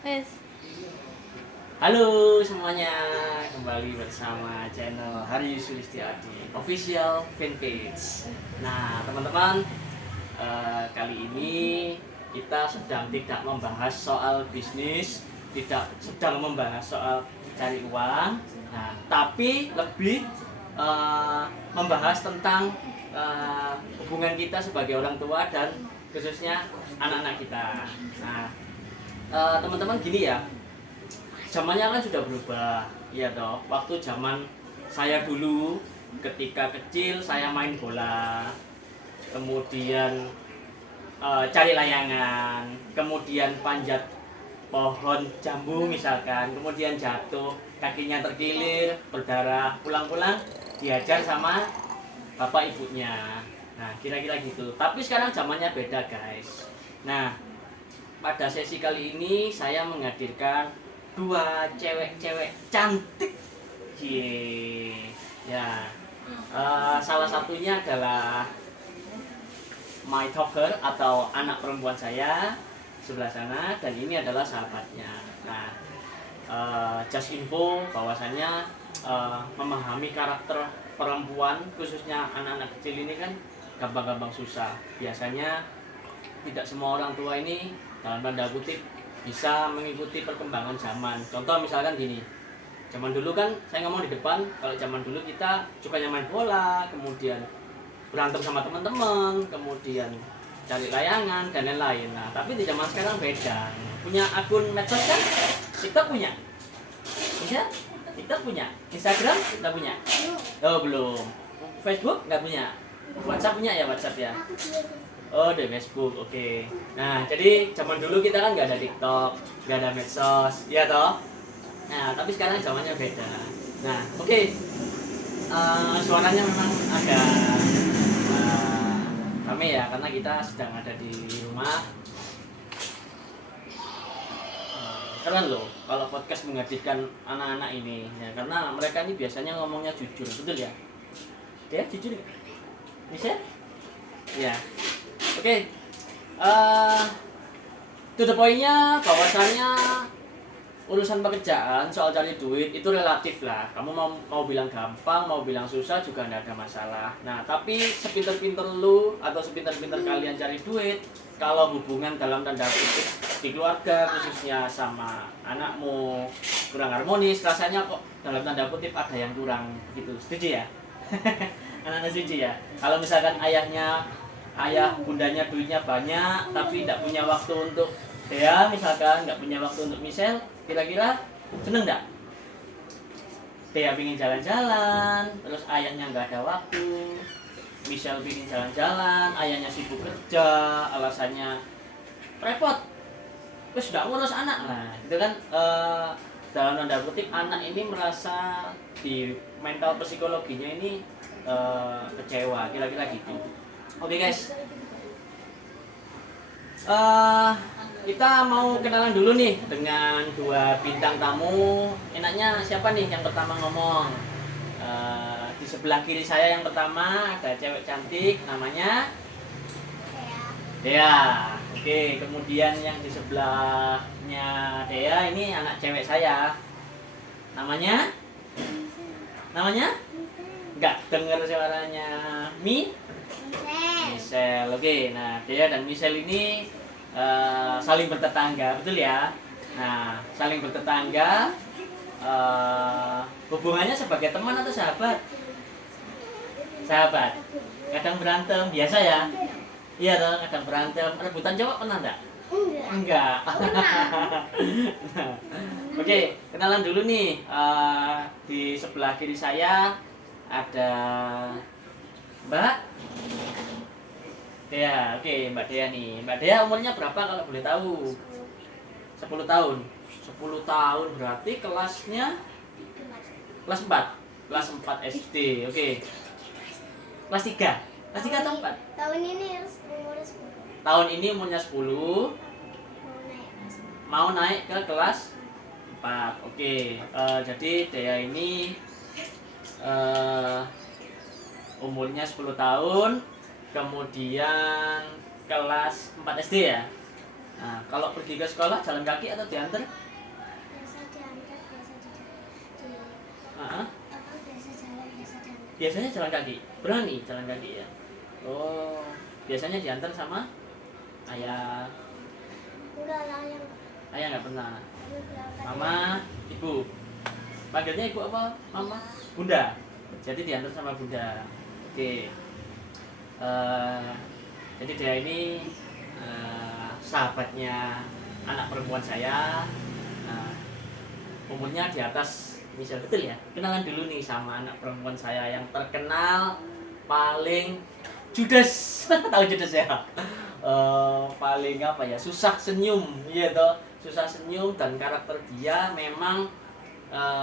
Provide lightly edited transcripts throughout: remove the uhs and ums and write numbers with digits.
Wes. Halo semuanya, kembali bersama channel Hari Sulistiadi Official Fanpage. Nah teman-teman, kali ini kita sedang tidak membahas soal bisnis, tidak sedang membahas soal cari uang. Nah, tapi lebih membahas tentang hubungan kita sebagai orang tua dan khususnya anak-anak kita. Nah, teman-teman gini ya. Zamannya kan sudah berubah, ya toh. Waktu zaman saya dulu, ketika kecil saya main bola, kemudian cari layangan, kemudian panjat pohon jambu misalkan, kemudian jatuh, kakinya terkilir, berdarah, pulang-pulang diajar sama bapak ibunya. Nah, kira-kira gitu. Tapi sekarang zamannya beda, guys. Nah, pada sesi kali ini saya menghadirkan dua cewek-cewek cantik. Ya, salah satunya adalah my talker atau anak perempuan saya sebelah sana, dan ini adalah sahabatnya. Nah, just info bahwasannya memahami karakter perempuan khususnya anak-anak kecil ini kan gampang-gampang susah. Biasanya tidak semua orang tua ini dalam tanda kutip bisa mengikuti perkembangan zaman. Contoh misalkan gini, zaman dulu kan saya ngomong di depan, kalau zaman dulu kita sukanya main bola, kemudian berantem sama teman-teman, kemudian cari layangan dan lain-lain. Nah, tapi di zaman sekarang beda. Punya akun medsos kan? TikTok punya? Bisa? TikTok punya? Instagram kita punya? Oh belum. Facebook nggak punya? WhatsApp punya ya, WhatsApp ya? Oh, di Facebook, oke. Nah, jadi zaman dulu kita kan nggak ada TikTok, nggak ada medsos, ya toh? Nah, tapi sekarang zamannya beda. Nah, oke. Suaranya memang agak rame ya, karena kita sedang ada di rumah. Keren loh kalau podcast menghadirkan anak-anak ini, ya, karena mereka ini biasanya ngomongnya jujur, betul ya? Ya, jujur nggak? Bisa? Ya. Oke, to the point-nya bahwasannya urusan pekerjaan soal cari duit itu relatif lah. Kamu mau bilang gampang, mau bilang susah juga nggak ada masalah. Nah, tapi sepinter-pinter lu atau sepinter-pinter kalian cari duit, kalau hubungan dalam tanda kutip di keluarga khususnya sama anakmu kurang harmonis, rasanya kok dalam tanda kutip ada yang kurang gitu. Setuju ya? Anak-anak setuju ya? Kalau misalkan ayah bundanya duitnya banyak tapi tidak punya waktu untuk Dea, misalkan nggak punya waktu untuk Michelle, kira-kira seneng nggak? Dea pingin jalan-jalan, terus ayahnya nggak ada waktu. Michelle pingin jalan-jalan, ayahnya sibuk kerja, alasannya repot, terus nggak ngurus anak. Nah itu kan dalam tanda kutip anak ini merasa di mental psikologinya ini kecewa, kira-kira gitu. Oke guys, kita mau kenalan dulu nih dengan dua bintang tamu. Enaknya siapa nih yang pertama ngomong? Di sebelah kiri saya yang pertama ada cewek cantik, namanya Dea. Oke, kemudian yang di sebelahnya Dea ini anak cewek saya. Namanya? Namanya? Enggak dengar suaranya. Michelle. Oke, nah Dea dan Michelle ini saling bertetangga, betul ya? Nah, saling bertetangga, hubungannya sebagai teman atau sahabat? Sahabat. Kadang berantem, biasa ya? Iya dong, kadang berantem. Rebutan cowok pernah enggak? Enggak. Nah, oke, kenalan dulu nih. Di sebelah kiri saya ada Mbak Dea. Oke, Mbak Dea nih. Mbak Dea umurnya berapa kalau boleh tahu? 10 tahun. 10 tahun berarti kelasnya kelas 4. Kelas 4 SD. Oke. Kelas 3. Kelas 3 atau 4? Tahun ini umur 10. Tahun ini umurnya 10. Mau naik ke kelas 4. Oke. Jadi Dea ini umurnya 10 tahun. Kemudian kelas 4 SD ya? Nah, kalau pergi ke sekolah jalan kaki atau diantar? Biasa diantar, biasa Heeh. biasa jalan, biasa diantar. Biasanya jalan kaki. Berani jalan kaki ya. Oh, biasanya diantar sama ayah. Enggak lah yang Ayah nggak pernah. kami berangkat. Mama, ibu. Panggilnya ibu apa? Mama? Bunda. Jadi diantar sama bunda. Oke. Jadi dia ini sahabatnya anak perempuan saya. Nah, umurnya di atas misal betul ya. Kenalan dulu nih sama anak perempuan saya yang terkenal paling judes. Tahu judes ya? Paling apa ya? Susah senyum, iya toh. Susah senyum dan karakter dia memang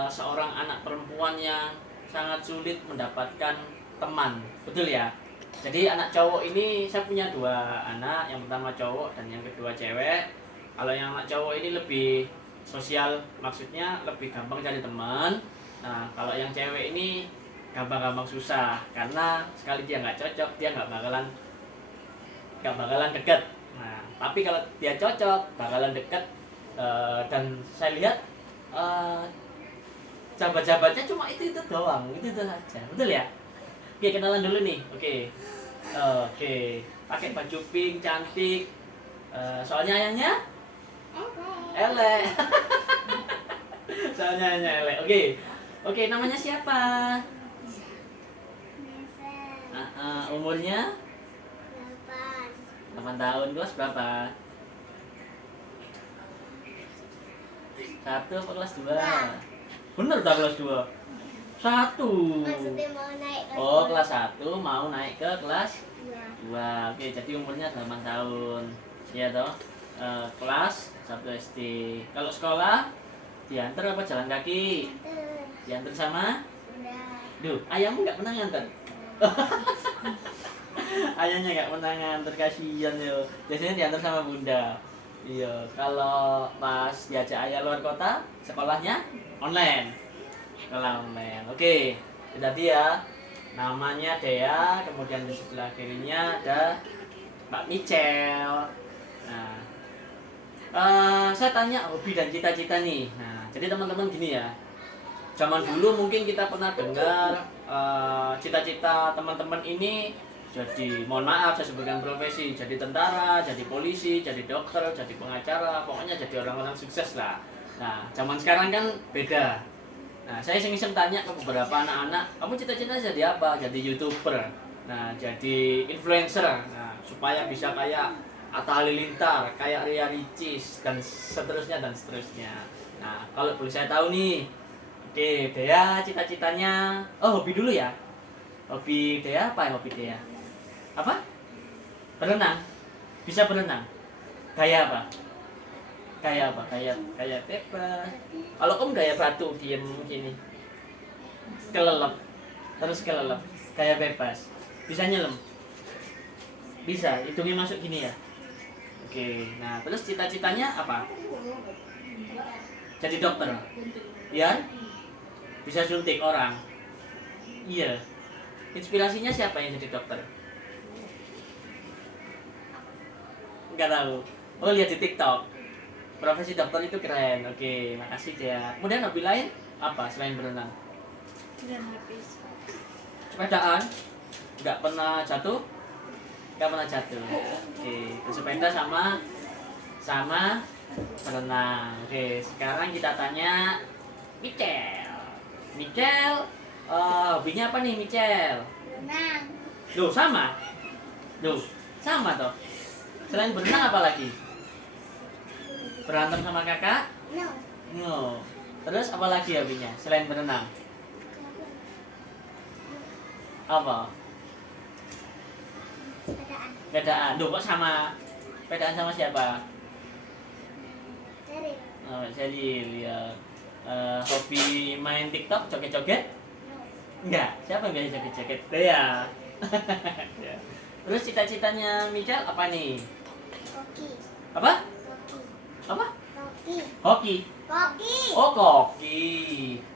seorang anak perempuan yang sangat sulit mendapatkan teman, betul ya? Jadi anak cowok ini saya punya dua anak, yang pertama cowok dan yang kedua cewek. Kalau yang anak cowok ini lebih sosial, maksudnya lebih gampang cari teman. Nah, kalau yang cewek ini gampang-gampang susah karena sekali dia nggak cocok, dia nggak bakalan deket. Nah, tapi kalau dia cocok, bakalan deket. Dan saya lihat jabat-jabatnya cuma itu doang, itu saja, betul ya? Oke, kenalan dulu nih. Oke, pakai baju pink cantik. Soalnya ayahnya elek. Soalnya ayahnya elek. Oke, namanya siapa? Umurnya 8 tahun. Kelas berapa? 1 apa kelas 2? Bener tak kelas 2? 1. Maksudnya mau naik kelas Oh, dua. kelas 1 mau naik ke kelas Iya. 2. Oke, jadi umurnya 8 tahun. Iya toh? Kelas 1 SD. Kalau sekolah diantar apa jalan kaki? Diantar sama? Udah. Duh, ayahmu nggak pernah nganter? Ayahnya nggak pernah nganter, kasihan yo. Biasanya diantar sama bunda. Iya, kalau pas diajak ayah luar kota, sekolahnya online. Sekolah online. Oke, itu tadi ya. Namanya Dea, kemudian di sebelah kirinya ada Mbak Michel. Nah, saya tanya hobi dan cita-cita nih. Nah, jadi teman-teman gini ya. Zaman dulu mungkin kita pernah dengar cita-cita teman-teman ini jadi, mohon maaf saya sebutkan profesi, jadi tentara, jadi polisi, jadi dokter, jadi pengacara, pokoknya jadi orang-orang sukses lah. Nah, zaman sekarang kan beda. Nah, saya iseng-iseng tanya ke beberapa anak-anak, kamu cita-cita jadi apa? Jadi YouTuber. Nah, jadi influencer. Nah, supaya bisa kayak Atta Halilintar, kayak Ria Ricis dan seterusnya dan seterusnya. Nah, kalau boleh saya tahu nih, oke, Dea cita-citanya, hobi dulu ya. Hobi Dea apa ya hobi Dea? Apa? Berenang. Bisa berenang. Gaya apa? Gaya apa? Gaya bebas. Kalau kamu gaya batu, diem gini. Kelelep. Terus kelelep. Gaya bebas. Bisa nyelam? Bisa. Hidungnya masuk gini ya. Oke. Nah, terus cita-citanya apa? Jadi dokter. Ya? Bisa suntik orang. Iya. Inspirasinya siapa yang jadi dokter? Enggak tahu. Oh, lihat di TikTok. Profesi dokter itu keren. Oke, makasih ya. Kemudian hobi lain apa selain berenang? Udah habis. Sepedaan? Enggak pernah jatuh? Enggak pernah jatuh. Oke, bersepeda sama berenang. Oke, sekarang kita tanya Michel. Michel, hobinya apa nih Michel? Berenang. Loh, sama? Loh, sama toh? Selain berenang apa lagi? Berantem sama kakak? No. No. Terus apa lagi hobinya selain berenang? Apa? Sepedaan. Sepedaan. Loh, kok sama? Sepedaan sama siapa? Dari. Oh, Selil ya. Hobi main TikTok, joget-joget? No. Enggak. Siapa yang biasa joget-joget? Dea. Ya. Terus cita-citanya Michel apa nih? Koki. Apa? Koki. Apa? Koki. Hoki. Koki. Oh, koki.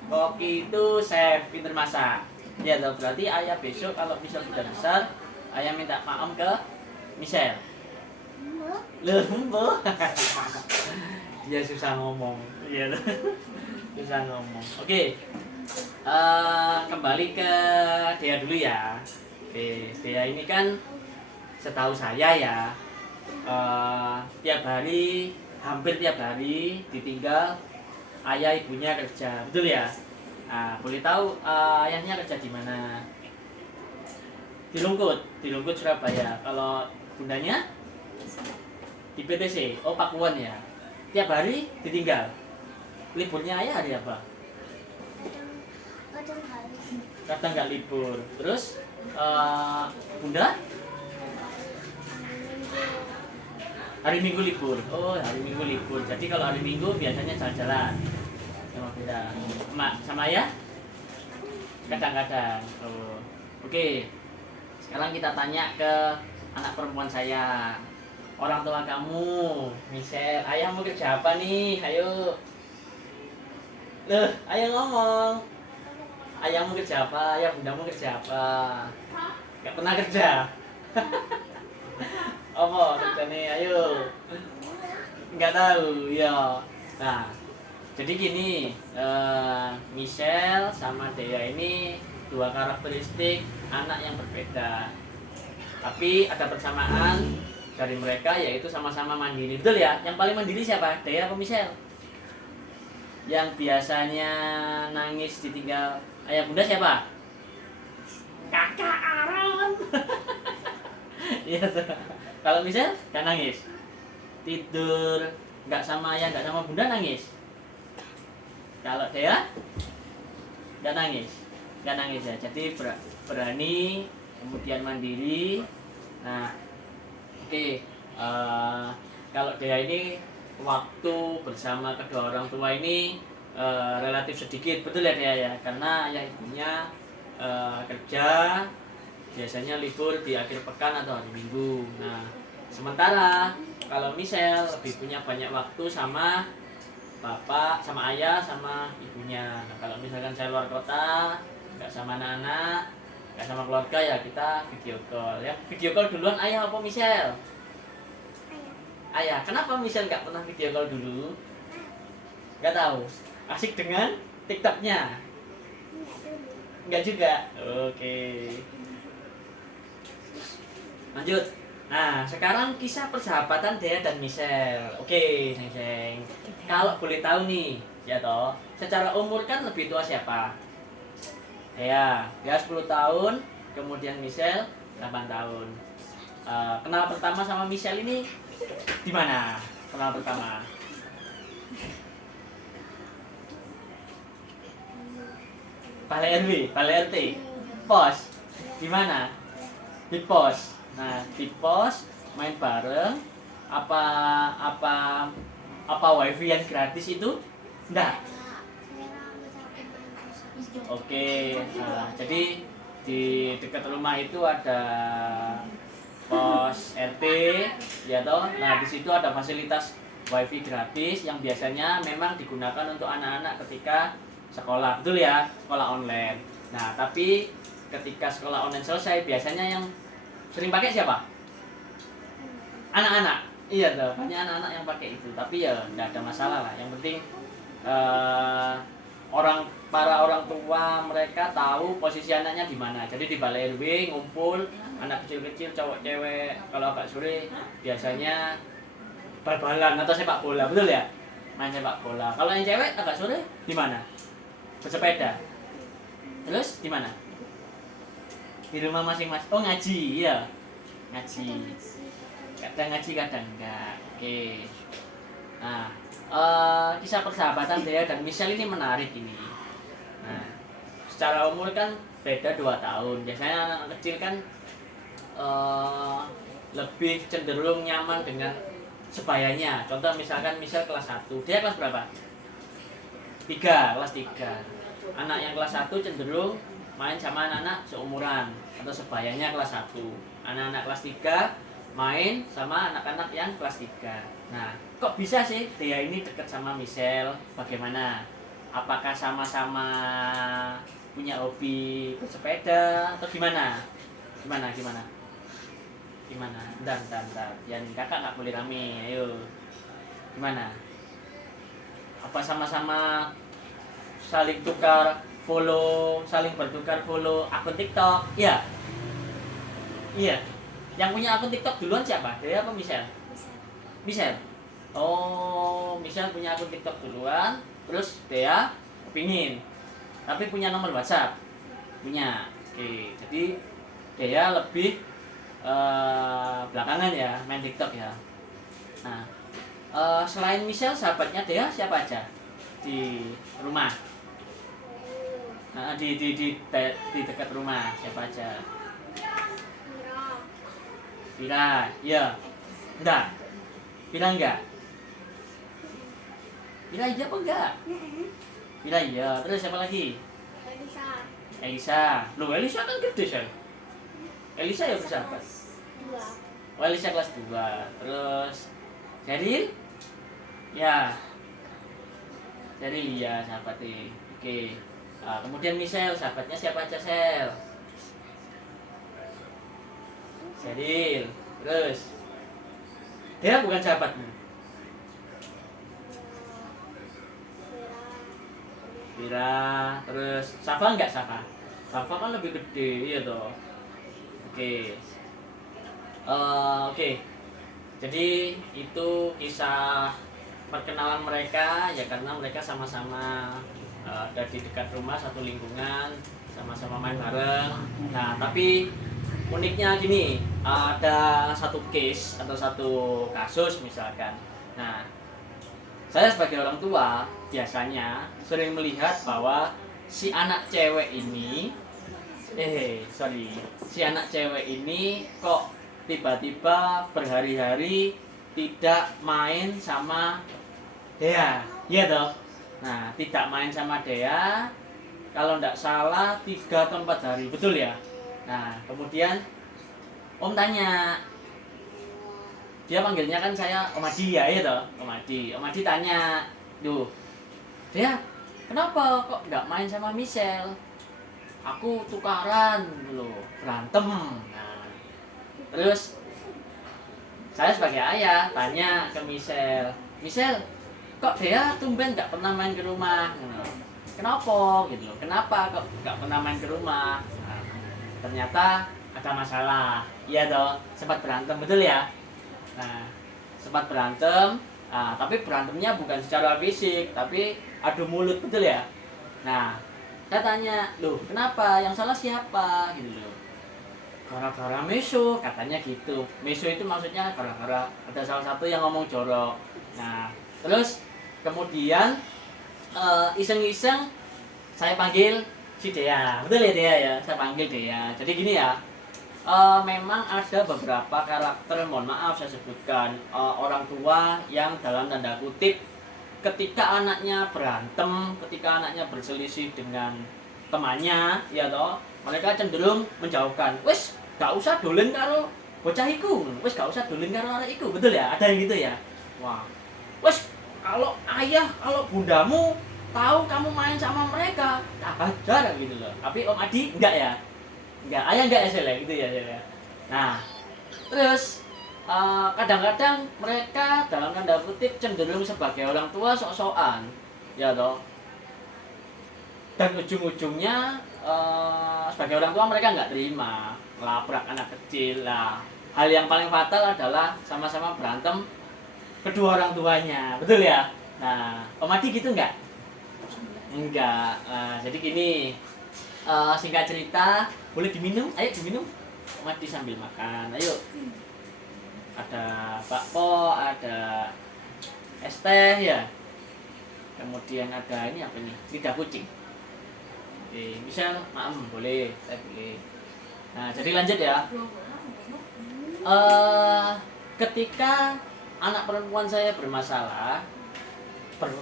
Koki itu chef, pinter masak. Ya, loh, berarti ayah besok kalau Michelle sudah besar, ayah minta maaf ke Michelle. No. Loh, mbok. Dia susah ngomong. Iya. Susah ngomong. Oke. Kembali ke Dea dulu ya. Oke, Dea ini kan setahu saya ya, tiap hari, hampir tiap hari ditinggal ayah ibunya kerja, betul ya? Nah, boleh tahu ayahnya kerja di mana? Di Lungkut Surabaya. Kalau bundanya di PTC, oh Pakuan ya. Tiap hari ditinggal. Liburnya ayah hari apa? Kadang hari Kadang nggak libur. Terus bunda hari Minggu libur. Oh, hari Minggu libur. Jadi kalau hari Minggu biasanya jalan-jalan sama bunda. Sama ayah? Kadang-kadang. Oh, oke. Sekarang kita tanya ke anak perempuan saya. Orang tua kamu, Michelle, ayah mau kerja apa nih? Ayo. Loh, ayo ngomong. Ayah mau kerja apa? Ayah bunda mau kerja apa? Gak pernah kerja. Apa kerjanya? Ayo. Nggak tahu, ya. Nah, jadi gini, Michelle sama Dea ini dua karakteristik anak yang berbeda. Tapi ada persamaan dari mereka, yaitu sama-sama mandiri. Betul ya? Yang paling mandiri siapa? Dea atau Michelle? Yang biasanya nangis ditinggal ayah bunda siapa? Kakak Aaron. Iya tuh. Kalau Michelle nggak nangis, tidur nggak sama ayah nggak sama bunda nangis. Kalau Dea nggak nangis ya. Jadi berani, kemudian mandiri. Nah, oke. Kalau Dea ini waktu bersama kedua orang tua ini relatif sedikit, betul ya Dea ya, karena ayah ibunya kerja, biasanya libur di akhir pekan atau hari Minggu. Nah, sementara kalau Michelle lebih punya banyak waktu sama bapak, sama ayah, sama ibunya. Nah, kalau misalkan saya luar kota, nggak sama anak-anak, nggak sama keluarga, ya kita video call. Ya, video call duluan ayah apa Michelle? Ayah. Kenapa Michelle nggak pernah video call dulu? Nggak tahu. Asik dengan TikToknya? Nggak juga. Oke. Lanjut. Nah, sekarang kisah persahabatan Dea dan Michelle. Oke, Seng-seng. Kalau boleh tahu nih, ya toh, secara umur kan lebih tua siapa? Dea 10 tahun, kemudian Michelle 8 tahun. Kenal pertama sama Michelle ini di mana? Kenal pertama. Balai RW, Balai RT, pos. Di mana? Di pos. Nah, di pos main bareng. Apa wifi yang gratis itu? Enggak. Oke. Nah, jadi di dekat rumah itu ada pos RT, ya toh. Nah, di situ ada fasilitas wifi gratis yang biasanya memang digunakan untuk anak-anak ketika sekolah, betul ya, sekolah online. Nah, tapi ketika sekolah online selesai, biasanya yang sering pakai siapa? Anak-anak. Iya tuh, banyak anak-anak yang pakai itu. Tapi ya nggak ada masalah lah. Yang penting para orang tua mereka tahu posisi anaknya di mana. Jadi di balai RW ngumpul anak kecil-kecil, cowok cewek. Kalau agak sore biasanya bal-balan atau sepak bola, betul ya? Main sepak bola. Kalau yang cewek agak sore di mana? Bersepeda. Terus di mana? Di rumah masing-masing. Oh, ngaji, iya. Ngaji. Kadang ngaji, kadang enggak. Oke. Nah, kisah persahabatan Dea dan Michelle ini menarik ini. Nah, secara umur kan beda 2 tahun. Biasanya anak kecil kan lebih cenderung nyaman dengan sebayanya. Contoh misalkan Michelle kelas 1. Dia kelas berapa? 3, kelas 3. Anak yang kelas 1 cenderung main sama anak-anak seumuran atau sebayanya kelas 1. Anak-anak kelas 3 main sama anak-anak yang kelas 3. Nah, kok bisa sih Dea ini dekat sama Michelle? Bagaimana? Apakah sama-sama punya hobi bersepeda atau gimana? Gimana? Gimana? Bentar. Yang kakak nggak boleh rame. Ayo. Gimana? Apa sama-sama saling tukar follow, saling bertukar follow akun TikTok? Iya. Iya. Yang punya akun TikTok duluan siapa? Dea apa Michelle? Michelle. Oh, Michelle punya akun TikTok duluan, terus Dea kepingin. Tapi punya nomor WhatsApp? Punya. Oke, jadi Dea lebih belakangan ya main TikTok ya. Nah, selain Michelle, sahabatnya Dea siapa aja di rumah? Nah, di dekat rumah siapa aja? Vira, iya. Enggak. Vira enggak? Vira iya apa enggak? Vira iya. Terus siapa lagi? Elisa. Loh, Elisa kan gede sih. Elisa ya bersahabat. Oh, Elisa kelas 2. Terus Cheryl? Ya. Cheryl iya sahabatnya. Oke. Kemudian Michelle, sahabatnya siapa aja, Sel? Cheryl. Terus dia bukan sahabatmu? Vira. Terus Safa enggak, Safa? Safa kan lebih gede, iya toh. Oke. Oke. Jadi itu kisah perkenalan mereka ya, karena mereka sama-sama ada di dekat rumah, satu lingkungan, sama-sama main bareng. Nah, tapi uniknya gini, ada satu case atau satu kasus misalkan. Nah, saya sebagai orang tua biasanya sering melihat bahwa si anak cewek ini si anak cewek ini kok tiba-tiba berhari-hari tidak main sama Dea, iya toh? Nah, tidak main sama Dea, kalau tidak salah 3 atau 4 hari, betul ya? Nah, kemudian Om tanya, dia panggilnya kan saya Om Adi ya, iya toh? Om Adi tanya, duh, Dea, kenapa kok nggak main sama Michelle? Aku tukaran dulu, berantem. Nah, terus saya sebagai ayah tanya ke Michelle, kok Dea tumben nggak pernah main ke rumah? Kenapa gitu loh? Kenapa kok nggak pernah main ke rumah? Nah, ternyata ada masalah. Iya toh, sempat berantem, betul ya? Nah, sempat berantem, tapi berantemnya bukan secara fisik, tapi adu mulut, betul ya? Nah, saya tanya, loh kenapa? Yang salah siapa? Gitu loh. Gara-gara Meso, katanya gitu. Meso itu maksudnya gara-gara ada salah satu yang ngomong jorok. Nah, terus kemudian iseng-iseng saya panggil si Dea, betul ya Dea ya? Saya panggil Dea. Jadi gini ya, memang ada beberapa karakter, mohon maaf saya sebutkan, orang tua yang dalam tanda kutip ketika anaknya berantem, ketika anaknya berselisih dengan temannya, ya toh, mereka cenderung menjauhkan. Wes, gak usah dolen karo bocah iku, wes gak usah dolen karo anak iku, betul ya? Ada yang gitu ya? Wah, wes kalau ayah, kalau bundamu tahu kamu main sama mereka, tak hajar gitu loh. Tapi Om Adi enggak ya? Enggak, ayah enggak ya Sel, gitu ya Sel. Nah, terus kadang-kadang mereka dalam tanda kutip cenderung sebagai orang tua sok-sokan, ya toh. Dan ujung-ujungnya sebagai orang tua mereka nggak terima, ngelabrak anak kecil lah. Hal yang paling fatal adalah sama-sama berantem kedua orang tuanya, betul ya? Nah, Om Adi gitu nggak? Enggak. Jadi gini, singkat cerita, boleh diminum? Ayo diminum. Om Adi sambil makan, ayo. Ada bakpo, ada es teh ya. Kemudian ada ini apa nih? Lidah kucing. Oke, misal maem boleh, saya boleh. Nah, jadi lanjut ya. Ketika anak perempuan saya bermasalah,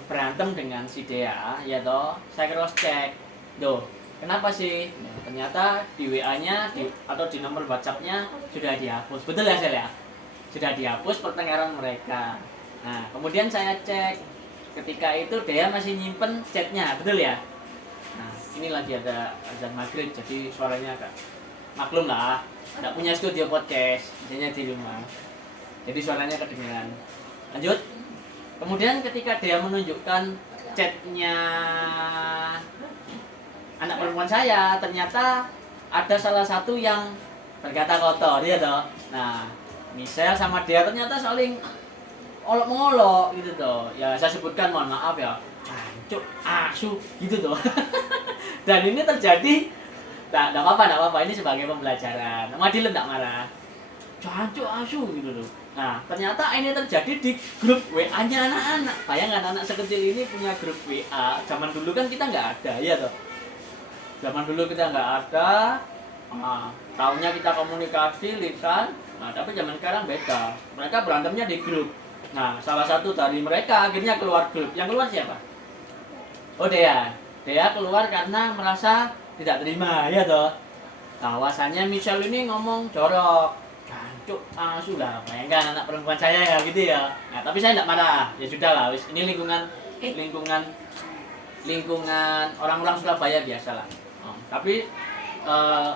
berantem dengan si Dea, ya toh, saya cross check. Doh, kenapa sih? Nah, ternyata di WA-nya atau di nomor WhatsApp-nya sudah dihapus. Betul ya, Sel ya? Sudah dihapus pertengkaran mereka. Nah, kemudian saya cek. Ketika itu Dea masih nyimpen chatnya, betul ya? Nah, ini lagi ada azan maghrib, jadi suaranya agak maklum lah, nggak punya studio podcast, biasanya di rumah. Jadi suaranya kedengeran. Lanjut. Kemudian ketika dia menunjukkan chatnya anak perempuan saya, ternyata ada salah satu yang berkata kotor, ya toh. Nah, Michelle sama dia ternyata saling olok-mengolok gitu toh. Ya saya sebutkan, mohon maaf ya, cancuk, asu gitu toh. Dan ini terjadi, enggak apa-apa, ini sebagai pembelajaran. Madil enggak marah. Cancuk, asu gitu loh. Nah, ternyata ini terjadi di grup WA-nya anak-anak. Bayangkan anak sekecil ini punya grup WA. Zaman dulu kan kita nggak ada, ya toh. Zaman dulu kita nggak ada. Nah, tahunya kita komunikasi lisan. Nah, tapi zaman sekarang beda. Mereka berantemnya di grup. Nah, salah satu dari mereka akhirnya keluar grup. Yang keluar siapa? Oh, Dea. Dea keluar karena merasa tidak terima, ya toh. Bahwasanya Michelle ini ngomong jorok. Cancuk, asu lah. Bayangkan anak perempuan saya ya gitu ya. Nah, tapi saya tidak marah. Ya sudah lah, wis. Ini lingkungan orang-orang Surabaya biasa lah. Tapi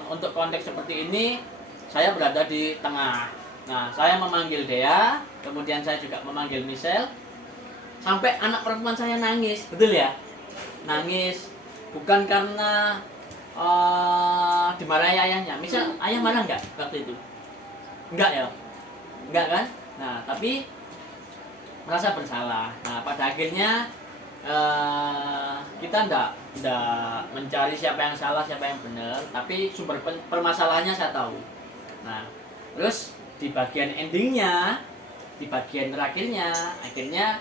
untuk konteks seperti ini saya berada di tengah. Nah, saya memanggil Dea, kemudian saya juga memanggil Michelle, sampai anak perempuan saya nangis, betul ya? Nangis bukan karena dimarahi ayahnya. Misal ayah marah nggak waktu itu? Enggak ya? Enggak kan? Nah, tapi merasa bersalah. Nah, pada akhirnya kita enggak mencari siapa yang salah, siapa yang benar, tapi sumber permasalahannya saya tahu. Nah, terus di bagian endingnya, di bagian terakhirnya, akhirnya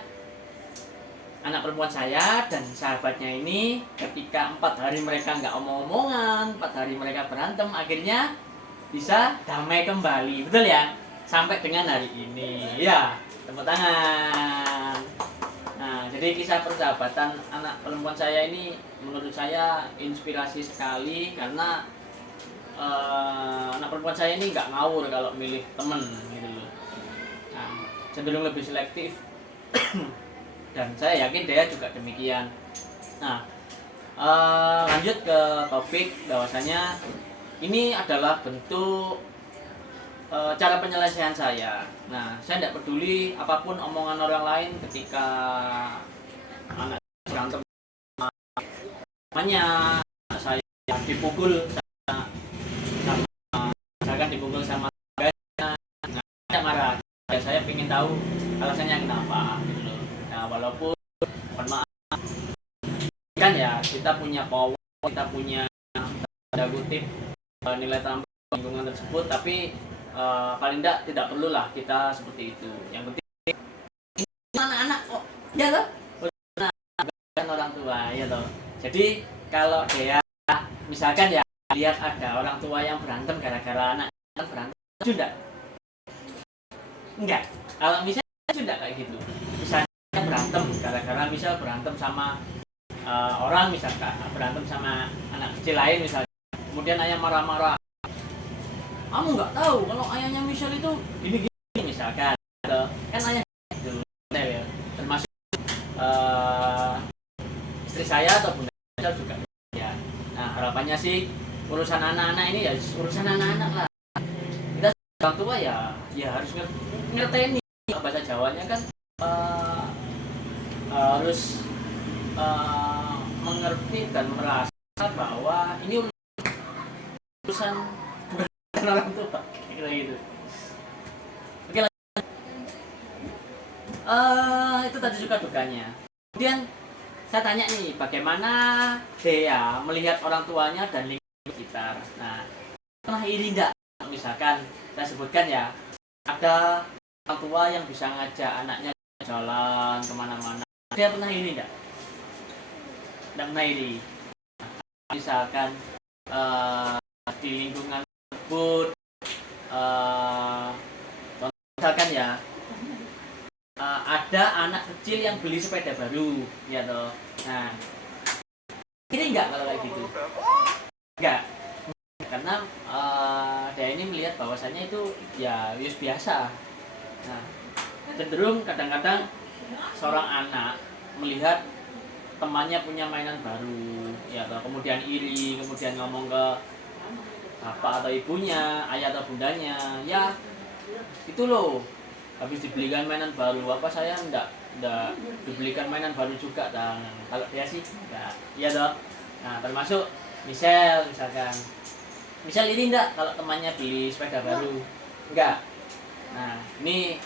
anak perempuan saya dan sahabatnya ini ketika 4 hari mereka nggak omong-omongan, 4 hari mereka berantem, akhirnya bisa damai kembali, betul ya? Sampai dengan hari ini, ya, tepuk tangan. Nah, jadi kisah persahabatan anak perempuan saya ini menurut saya inspirasi sekali karena anak perempuan saya ini nggak ngawur kalau milih temen gitu loh. Nah, cenderung lebih selektif dan saya yakin dia juga demikian. Nah, lanjut ke topik bahwasanya ini adalah bentuk cara penyelesaian saya. Nah, saya tidak peduli apapun omongan orang lain ketika anak berantem namanya saya dipukul sama misalkan dipukul sama gayanya, nah, saya marah. Ya, saya ingin tahu alasannya kenapa gitu loh. Nah, walaupun mohon maaf kan ya, kita punya power, kita punya tanda kutip nilai tambah lingkungan tersebut, tapi paling tidak perlulah kita seperti itu. Yang penting anak-anak kok, ya toh, kan orang tua, ya toh. Jadi kalau dia misalkan ya lihat ada orang tua yang berantem gara-gara anak berantem, sudah enggak. Kalau misalnya sudah kayak gitu, misalnya berantem gara-gara misal berantem sama orang, misalkan berantem sama anak kecil lain misalnya, kemudian ayah marah-marah, kamu nggak tahu kalau ayahnya Michelle itu gini-gini misalkan, kan ayah itu ya, termasuk istri saya atau bunda saya juga ya. Nah, harapannya sih urusan anak-anak ini ya urusan anak-anak lah. Kita orang tua ya harus ngerteni bahasa Jawanya kan, harus mengerti dan merasa bahwa ini urusan orang tua kayak gitu. Oke, itu tadi suka dukanya. Kemudian saya tanya nih, bagaimana Dea melihat orang tuanya dan lingkungan sekitar. Nah, pernah iri enggak? Misalkan saya sebutkan ya, ada orang tua yang bisa ngajak anaknya jalan kemana-mana. Dia pernah iri enggak? Tidak pernah iri. Misalkan di lingkungan tersebut, misalkan ya, ada anak kecil yang beli sepeda baru, ya toh. Nah, ini enggak kalau kayak gitu? Enggak, karena dia ini melihat bahwasannya itu ya biasa. Nah, cenderung kadang-kadang seorang anak melihat temannya punya mainan baru, ya toh, kemudian iri, kemudian ngomong ke bapak atau ibunya, ayah atau bundanya, ya itu loh. Habis dibelikan mainan baru, apa saya enggak dibelikan mainan baru juga. Dan kalau dia sih enggak, iya toh. Nah, termasuk Michelle misalkan. Michelle ini enggak kalau temannya beli sepeda baru. Enggak. Nah, ini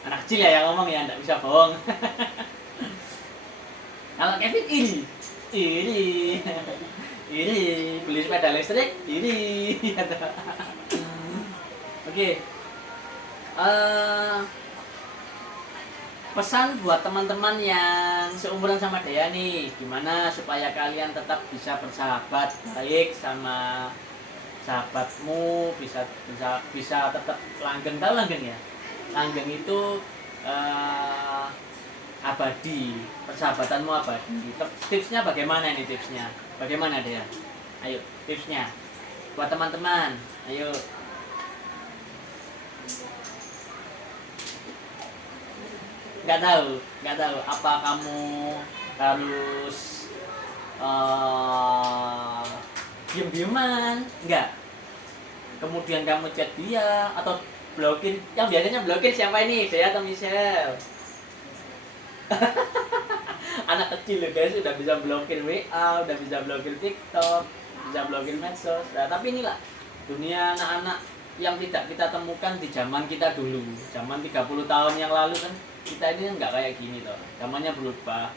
anak kecil ya yang ngomong ya, enggak bisa bohong. Kalau Kevin ini beli sepeda listrik ini. Oke. Pesan buat teman-teman yang seumuran sama Dea nih, gimana supaya kalian tetap bisa bersahabat baik sama sahabatmu, bisa tetap langgeng. Tahu langgeng ya? Langgeng itu abadi, persahabatanmu abadi. Tipsnya bagaimana nih tipsnya? Bagaimana Dea? Ayo tipsnya buat teman-teman. Ayo. Nggak tahu apa kamu harus diem-dieman, enggak, kemudian kamu chat dia atau blokir. Yang biasanya blokir siapa ini, Dea atau Michelle? Anak kecil loh guys, udah bisa blokir WA, udah bisa blokir TikTok, bisa blokir medsos. Nah, tapi inilah dunia anak-anak yang tidak kita temukan di zaman kita dulu. Zaman 30 tahun yang lalu kan kita ini nggak kayak gini toh. Zamannya berubah.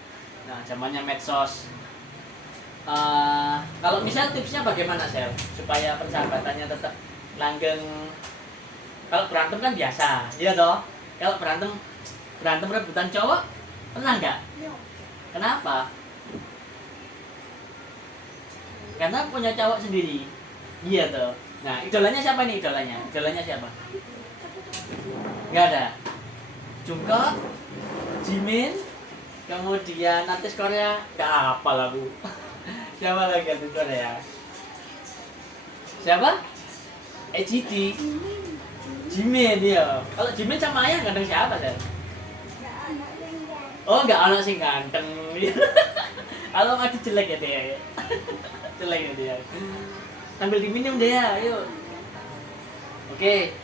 Nah, zamannya medsos. Kalau misal tipsnya bagaimana Sel supaya persahabatannya tetap langgeng? Kalau berantem kan biasa, iya toh. Kalau berantem rebutan cowok, pernah nggak? Kenapa? Karena punya cowok sendiri. Iya toh. Nah, idolanya siapa nih idolanya? Idolanya siapa? Nggak ada. Jungkook, Jimin, kemudian artis Korea, nggak hafal aku. Siapa lagi artis Korea? Siapa? NCT. Jimin ya. Kalau Jimin sama ayah ganteng siapa sih? Oh, nggak anak sing ganteng. Kalau mati jelek ya dia. Jelek ya dia. Sambil diminum deh ya, ayo. Oke.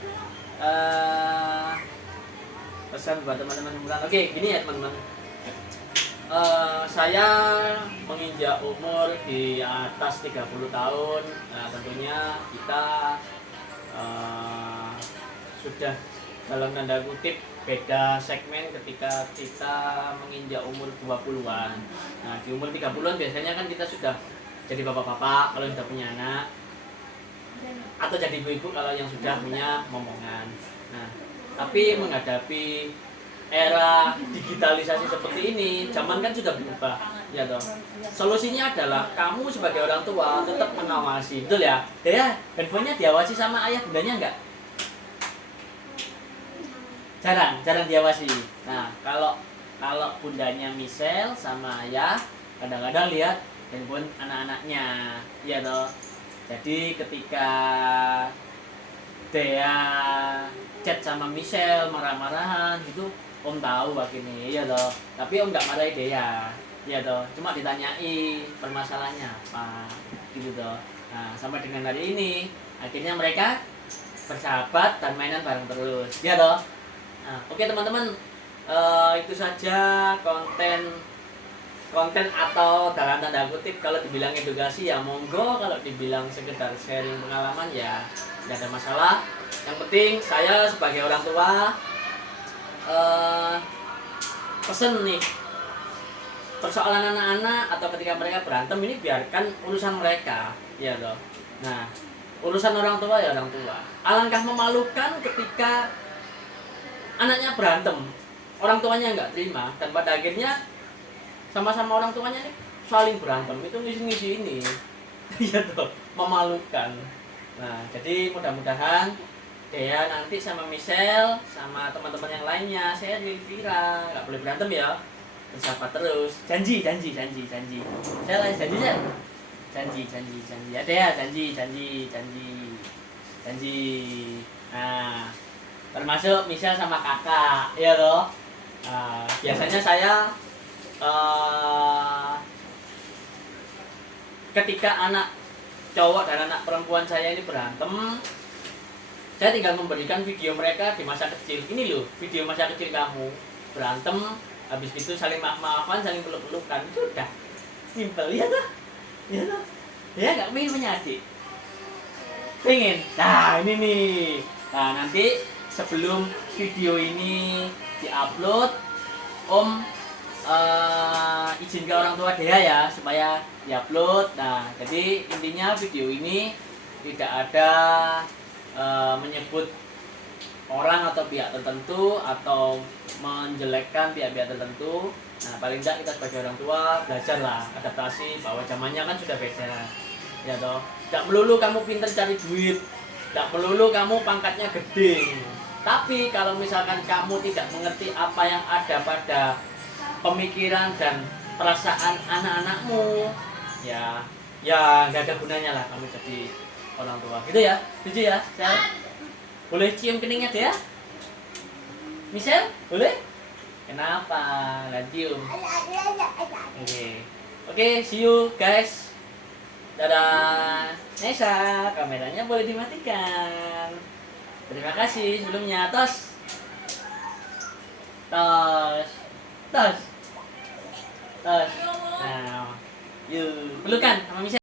Pesan buat teman-teman umuran. Oke, gini ya teman-teman. Saya menginjak umur di atas 30 tahun. Nah, tentunya kita sudah dalam tanda kutip beda segmen ketika kita menginjak umur 20-an. Nah, di umur 30-an biasanya kan kita sudah jadi bapak-bapak kalau sudah punya anak, atau jadi ibu-ibu kalau yang sudah punya momongan. Nah, tapi menghadapi era digitalisasi seperti ini, zaman kan sudah berubah, ya toh. Solusinya adalah kamu sebagai orang tua tetap mengawasi, betul ya? Ya, handphonenya diawasi sama ayah bundanya enggak? Jarang diawasi. Nah, kalau bundanya Michelle sama ayah kadang-kadang lihat handphone anak-anaknya, ya toh. Jadi ketika Dea chat sama Michelle marah-marahan gitu, Om tahu begini, ya toh. Tapi Om nggak marahi Dea, ya toh. Cuma ditanyai permasalahannya apa, gitu toh. Nah, sampai dengan hari ini, akhirnya mereka bersahabat dan mainan bareng terus, ya toh. Nah, oke teman-teman, itu saja konten atau dalam tanda kutip kalau dibilang edukasi ya monggo, kalau dibilang sekedar sharing pengalaman ya tidak ada masalah. Yang penting saya sebagai orang tua pesen nih, persoalan anak-anak atau ketika mereka berantem ini biarkan urusan mereka, ya loh. Nah, urusan orang tua ya orang tua. Alangkah memalukan ketika anaknya berantem, orang tuanya nggak terima, dan pada akhirnya sama-sama orang tuanya nih saling berantem, itu ngisi-ngisi ini. Ya toh, memalukan. Nah, jadi mudah-mudahan Dea nanti sama Michelle sama teman-teman yang lainnya, saya di Vira nggak boleh berantem ya, bersahabat terus. Janji. Saya lah janji ya. Janji. Ya Dea, janji. Nah, termasuk Michelle sama kakak, ya loh. Biasanya saya ketika anak cowok dan anak perempuan saya ini berantem, saya tinggal memberikan video mereka di masa kecil. Ini loh video masa kecil kamu berantem, habis itu saling maaf-maafan, saling peluk-pelukan, itu udah simpel ya tuh, ya tuh, ya nggak pengen punya adik, pengen. Nah ini nih, nah nanti sebelum video ini diupload, Om izin ke orang tua Dea ya supaya diupload. Nah jadi intinya video ini tidak ada menyebut orang atau pihak tertentu atau menjelekkan pihak-pihak tertentu. Nah paling tidak kita sebagai orang tua belajarlah adaptasi bahwa zamannya kan sudah beda, ya toh. Tidak melulu kamu pintar cari duit, tidak melulu kamu pangkatnya gede. Tapi kalau misalkan kamu tidak mengerti apa yang ada pada pemikiran dan perasaan anak-anakmu, ya nggak ada gunanya lah kamu jadi orang tua. Gitu ya, setuju ya? Boleh cium keningnya dia? Michelle, boleh? Kenapa? Nggak cium? Oke, see you guys. Dadah. Nesa, kameranya boleh dimatikan. Terima kasih sebelumnya. Tos. Tos. Tos. Tos. Nah, yuk pelukan sama Michelle.